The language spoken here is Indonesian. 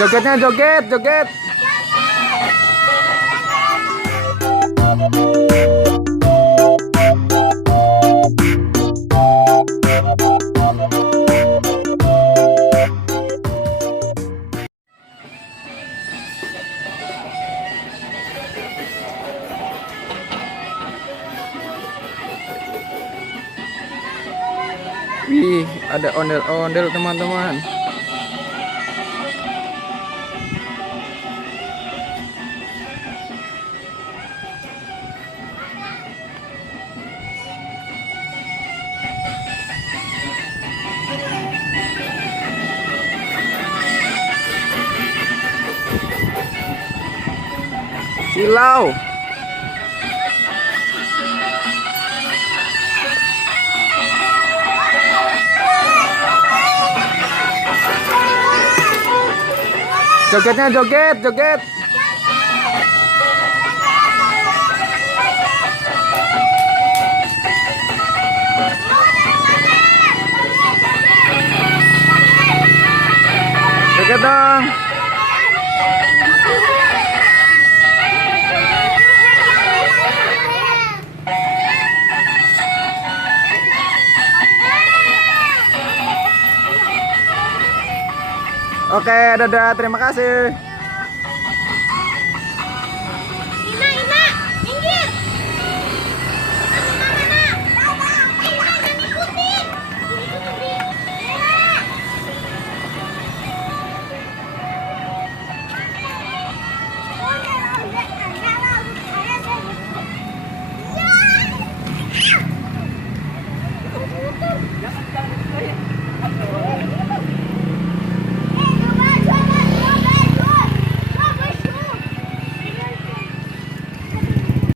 Jogetnya joget, joget. Wih, ada ondel-ondel teman-teman. Silau. Jogetnya joget, joget. Joget dong. Oke, dadah, terima kasih. Ina, minggir. Mana? Ina, jangan ikutin. Ina.